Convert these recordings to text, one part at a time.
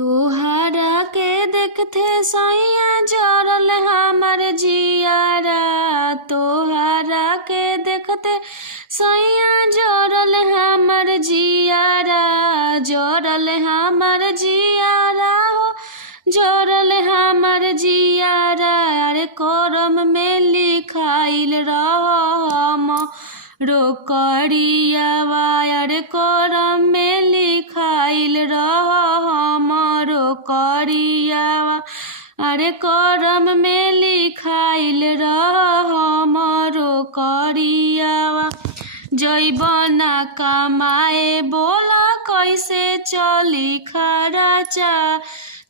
तोहरा के देखते सैया जरल हमर जियारा। तोहरा के देखते सैया जरल हमर जियारा। जरल हमर जियारा हो जरल हमर जियारा। अरे करम में लिखाइल रहम रोकड़ियावा। अरे करम में लिखाइल रहम रोकड़ियावा। अरे करम में लिखाइल रहम रोकड़ियावा। जइबना कमाए बोला कैसे चली खर्चा।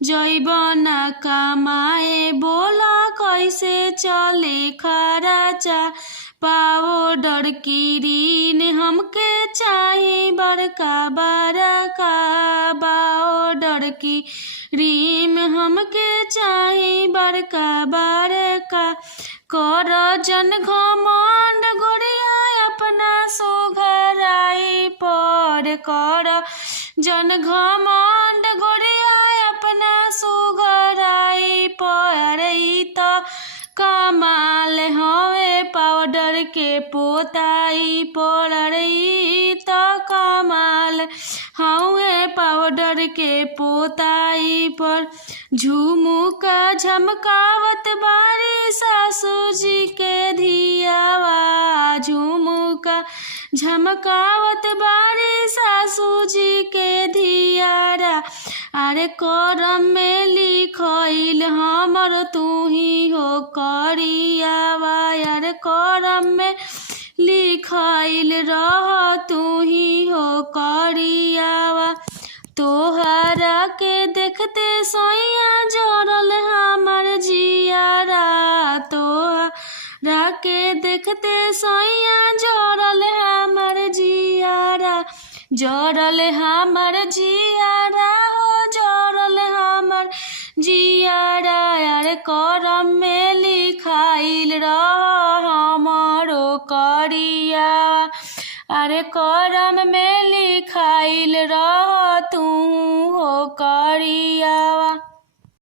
जइबना कमाए बोला कैसे चले खर्चा। पाउडर क्रीम हमके चाही बड़का बड़का। पाउडर क्रीम हमके चाही बड़का बड़का। कर जन घमंड गोरिया अपना सुघराई पर। कर जन घमंड गोरिया अपना सुघराई पर। ई तो कमाल हवे पाउडर के पोताई पर। ई तो कमाल हवे पाउडर के पोताई पर। झुमुका झमकावत बारी सासू जी के धियावा। झुमुका झमकावत बारी सासू जी के धियारा। अरे करम में लिखइल हमर तू ही हो करियावा। अरे करम में लिखइल रह तू ही हो करियावा। तोहरा के देखते सैया जरल हमर जियारा। तोहरा के देखते सैया जरल हमर जियारा। जरल हमर जियारा हो जरल हमर जियारा। अरे करम में लिखाइल रहम रोकड़ियावा। अरे करम में लिखाइल रह तू हो करियावा।